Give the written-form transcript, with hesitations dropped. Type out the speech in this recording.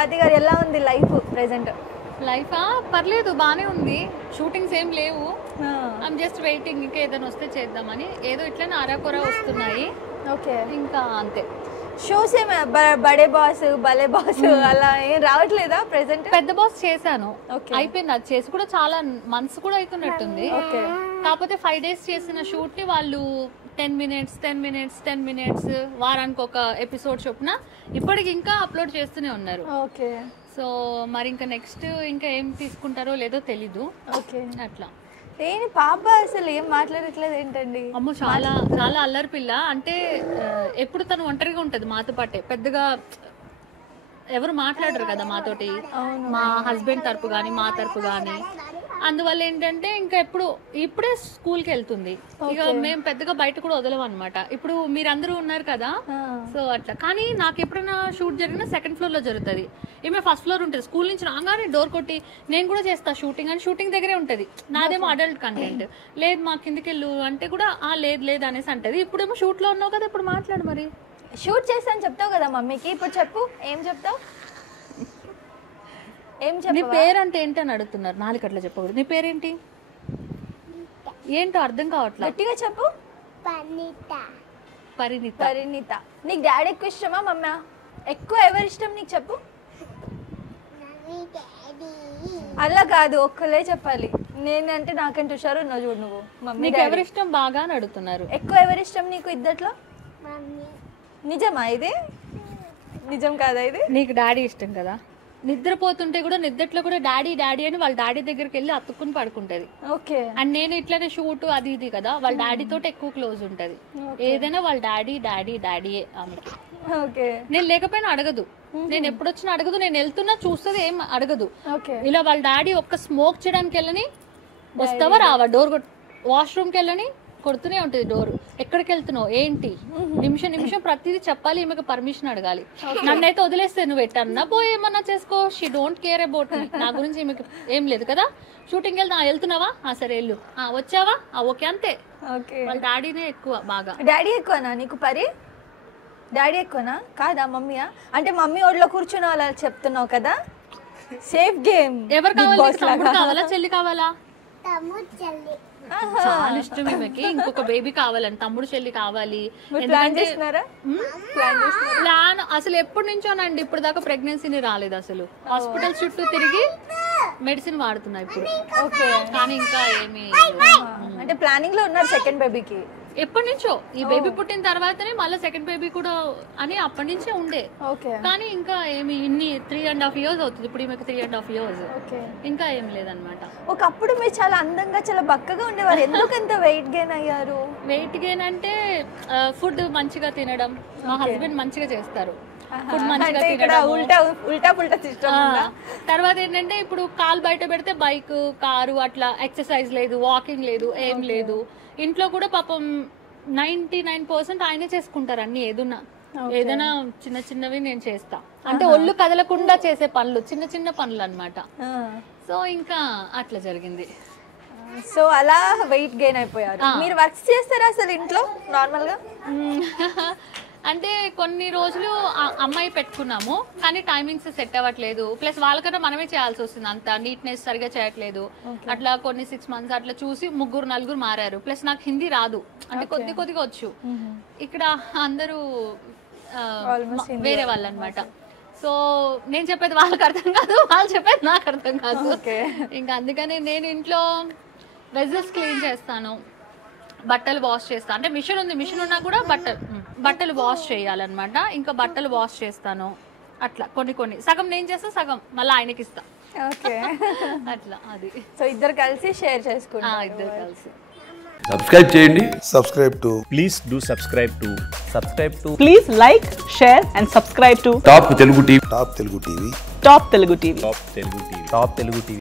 స్వాతి గారు ఎలా ఉంది లైఫ్ ప్రెజెంట్? లైఫా పర్లేదు, బానే ఉంది. షూటింగ్స్ ఏం లేవు. ఐమ్ జస్ట్ వెయిటింగ్, ఇంకా ఏదైనా వస్తే చేద్దామని. ఏదో ఇట్లనే అరాకొర వస్తున్నాయి. ఓకే, ఇంకా అంతే. షోస్ ఏమి బడే బాస్, భలే బాస్ అలా ఏం రావట్లేదా ప్రెజెంట్? పెద్ద బాస్ చేశాను, అయిపోయింది. అది చేసి కూడా చాలా మంత్స్ కూడా అవుతున్నట్టుంది. కాకపోతే 5 days చేసిన షూట్ ని వాళ్ళు 10 minutes వారానికి ఒక ఎపిసోడ్ చొప్పున ఇప్పటికి ఇంకా అప్లోడ్ చేస్తూనే ఉన్నారు. ఓకే, సో మరి ఇంకా నెక్స్ట్ ఇంకా ఏం తీసుకుంటారో లేదో తెలీదు. ఓకే, అట్లా. ఏంటి పాప అసలు ఏం మాట్లాడట్లేదు ఏంటండి? అమ్మో, చాలా చాలా అల్లరి పిల్ల. అంటే ఎప్పుడు తను ఒంటరిగా ఉంటది మాతో పాటే. పెద్దగా ఎవరు మాట్లాడరు కదా మాతోటి, మా హస్బెండ్ తరపు కానీ మా తరపు కానీ. అందువల్ల ఏంటంటే ఇంకా ఇప్పుడే స్కూల్కి వెళ్తుంది. ఇక మేము పెద్దగా బయట కూడా వదలం అనమాట. ఇప్పుడు మీరందరూ ఉన్నారు కదా, సో అట్లా. కానీ నాకు ఎప్పుడైనా షూట్ జరిగినా 2nd floor లో జరుగుతుంది. ఈమె 1st floor ఉంటుంది. స్కూల్ నుంచి రాగానే డోర్ కొట్టి నేను కూడా చేస్తా షూటింగ్ అని, షూటింగ్ దగ్గరే ఉంటుంది. నాదేమో అడల్ట్ కంటెంట్. లేదు మా కిందికి వెళ్ళు అంటే కూడా లేదు అనేసి అంటది. ఇప్పుడేమో షూట్ లో ఉన్నావు కదా, ఇప్పుడు మాట్లాడు. మరి షూట్ చేస్తాను చెప్తావు కదా మమ్మీకి, ఇప్పుడు చెప్పు ఏం చెప్తావు? నీ పేరు అంటే ఏంటి అని అడుగుతున్నారు. 4 అట్లా చెప్పకూడదు. నీ పేరేంటి? ఏంటో అర్థం కావట్లేదు. గట్టిగా చెప్పు. పరిణిత. నీకు డాడీ ఎక్కువ ఇష్టమా మమ్మా? ఎక్కువ ఎవరు ఇష్టం నీకు చెప్పు. అలా కాదు, ఒక్కలే చెప్పాలి. నేనంటే నాకంటే హుషారు ఉన్నావు చూడు నువ్వు. నీకు ఎవరు ఇష్టం బాగా అని అడుగుతున్నారు. ఎక్కువ ఎవరు ఇష్టం నీకు ఇద్దట్లో? నిజమా ఇది? నిజం కాదా ఇది? నీకు డాడీ ఇష్టం కదా. నిద్రపోతుంటే కూడా నిద్రలో కూడా డాడీ అని వాళ్ళ డాడీ దగ్గరికి వెళ్ళి అతుక్కుని పడుకుంటది. ఓకే. అండ్ నేను ఇట్లానే షూట్ అది ఇది కదా, వాళ్ళ డాడీ తోటి ఎక్కువ క్లోజ్ ఉంటది. ఏదైనా వాళ్ళ డాడీయే ఆమెకి. ఓకే. నేను లేకపోయినా అడగదు, నేను ఎప్పుడొచ్చినా అడగదు, నేను వెళ్తున్నా చూస్తుంది, ఏం అడగదు. ఇలా వాళ్ళ డాడీ ఒక్క స్మోక్ చేయడానికి వెళ్ళని వస్తావా రావా, డోర్ వాష్రూమ్కి వెళ్ళని కొడుతూనే ఉంటుంది డోర్. ఎక్కడికి వెళ్తున్నావు ఏంటి, నిమిషం ప్రతిదీ చెప్పాలి. ఈమెకు పర్మిషన్ అడగాలి. నన్నైతే వదిలేస్తే నువ్వు ఎట్టన్నా పోయి ఏమన్నా చేసుకో, she don't care about me. నా గురించి ఈమెకు ఏం లేదు కదా. షూటింగ్ వెళ్తున్నావా, సరే వెళ్ళు. వచ్చావా, ఓకే, అంతే. వాళ్ళ డాడీనే ఎక్కువ బాగా. డాడీ ఎక్కువనా నీకు? డాడీ ఎక్కువనా కాదా మమ్మీయా? అంటే మమ్మీ ఒడిలో కూర్చున్న వాళ్ళ చెప్తున్నావు కదా. Safe game. ఎవరు కావాలి? తమ్ముడు కావాలా, చెల్లి కావాలా? చాలా ఇష్టం ఈమెకి. ఇంకొక బేబీ కావాలని, తమ్ముడు చెల్లి కావాలి. ప్లాన్ అసలు ఎప్పటి నుంచోనండి, ఇప్పుడు దాకా ప్రెగ్నెన్సీని రాలేదు. అసలు హాస్పిటల్ చుట్టూ తిరిగి మెడిసిన్ వాడుతున్నా ఇప్పుడు. కానీ ఇంకా ఏమి అంటే ప్లానింగ్ లో ఉన్నారు సెకండ్ బేబీకి. ఎప్పటి నుంచో ఈ బేబీ పుట్టిన తర్వాతనే మళ్ళీ సెకండ్ బేబీ కూడా అని అప్పటి నుంచే ఉండే. కానీ ఇంకా ఏమి 3.5 years అవుతుంది ఇప్పుడు ఈమెకి. 3.5 years ఇంకా ఏం లేదనమాట. ఒకప్పుడు మీరు చాలా అందంగా చాలా బక్కగా ఉండేవారు, ఎందుకంత వెయిట్ గెయిన్ అయ్యారు? వెయిట్ గెయిన్ అంటే ఫుడ్ మంచిగా తినడం. మా హస్బెండ్ మంచిగా చేస్తారు, ఫుడ్ మంచిగా తినడం. తర్వాత ఏంటంటే ఇప్పుడు కాలు బయట పెడితే బైక్, కారు అట్లా, ఎక్సర్సైజ్ లేదు, వాకింగ్ లేదు, ఏం లేదు. ఇంట్లో కూడా పాపం 99% ఆయనే చేసుకుంటారు అన్ని. ఏదైనా చిన్నవి నేను చేస్తా. అంటే ఒళ్ళు కదలకుండా చేసే పనులు, చిన్న పనులు అన్నమాట. సో ఇంకా అట్లా జరిగింది. సో అలా వెయిట్ గెయిన్ అయిపోయారు. మీరు వర్క్స్ చేస్తారా అసలు ఇంట్లో నార్మల్ గా? అంటే కొన్ని రోజులు అమ్మాయి పెట్టుకున్నాము, కానీ టైమింగ్స్ సెట్ అవ్వట్లేదు. ప్లస్ వాళ్ళకన్నా మనమే చేయాల్సి వస్తుంది, అంత నీట్నెస్ సరిగా చేయట్లేదు. అట్లా కొన్ని 6 months అట్లా చూసి 3-4 మారారు. ప్లస్ నాకు హిందీ రాదు, అంటే కొద్దిగా వచ్చు. ఇక్కడ అందరూ వేరే వాళ్ళు అనమాట. సో నేను చెప్పేది వాళ్ళకి అర్థం కాదు, వాళ్ళు చెప్పేది నాకు అర్థం కాదు. ఇంకా అందుకని నేను ఇంట్లో వెజల్స్ క్లీన్ చేస్తాను, బట్టలు వాష్ చేస్తాను. అంటే మిషన్ ఉంది, మిషన్ ఉన్నా కూడా బట్టలు వాష్ చేయాలన్నమాట. ఇంకా బట్టలు వాష్ చేస్తాను. అట్లా కొన్ని సగం నేను చేస్తా, సగం మళ్ళీ ఆయనకి ఇస్తా. అట్లా అది. సో ఇద్దరు కలిసి షేర్ చేసుకుంటాం. ఇద్దరు కలిసి. సబ్స్క్రైబ్ చేయండి. Please do subscribe to please like, share and subscribe to top Telugu TV. Top Telugu TV.